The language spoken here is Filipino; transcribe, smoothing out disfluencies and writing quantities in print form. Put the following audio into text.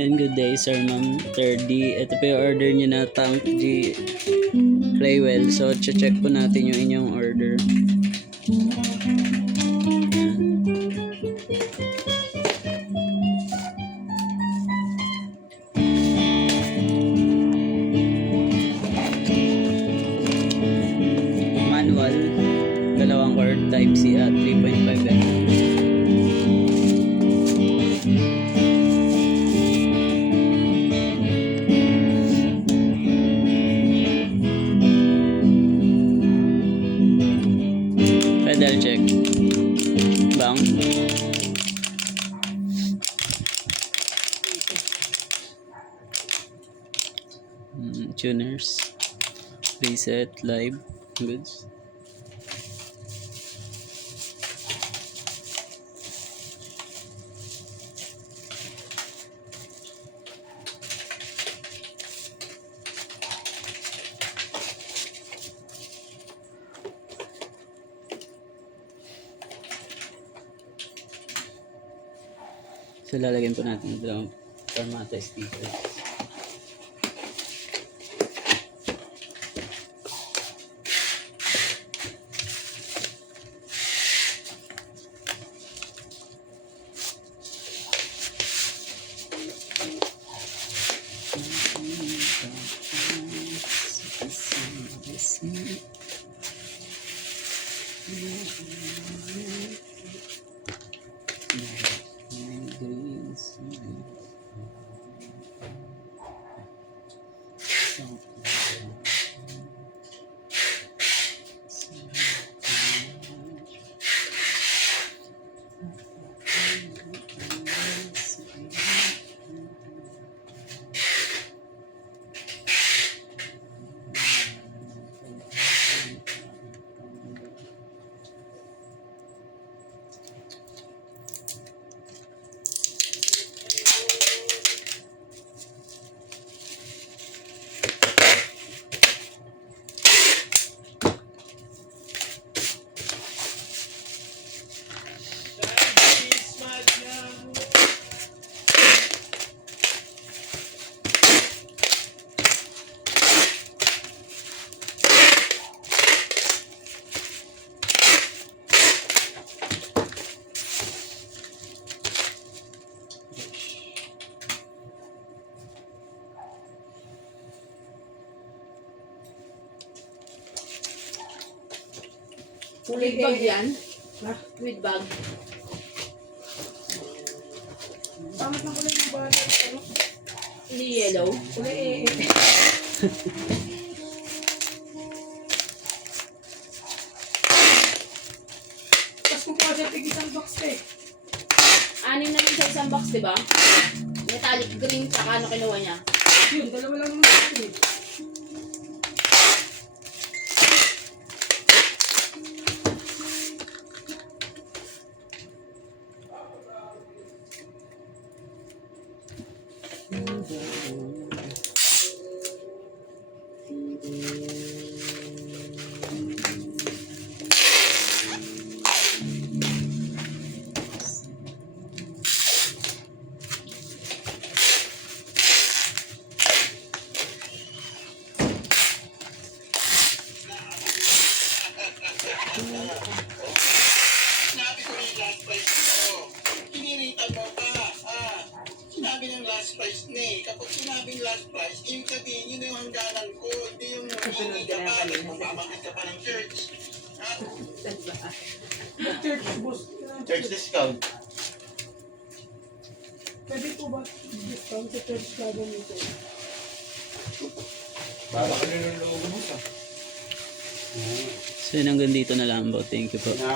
Yan, good day sir ma'am. 3D. Ito po yung order nyo na Tank G Playwell. So, check po natin yung inyong order. Manual. Dalawang cord type C at 3.5 mm. Pedal check. Bang. Tuners. Reset. Live. Goods. So, lalagyan po natin ito ang Fermata sticker. With bag yan? With bag. Pangit na kulay ng bata. Hindi yellow. Kulay Tapos kung pwede tig-isang box eh. 6 naman sa isang box, di ba? Metallic green, tsaka ano kinuha niya? Yun, dalawa lang naman eh. Sinabi ko yung last price ko. Piniritan mo pa. Sinabi ng last price ni. Kapag sinabing last price, yung sabihin yun yung hangganan ko. Hindi yung hindi ka pa. Magpapamakit ka pa ng church. Church boost. Church discount. Pwede po ba discount sa church club nito? Bala ka niloloko mo sa. So, yun hanggang dito na lang po. Thank you po.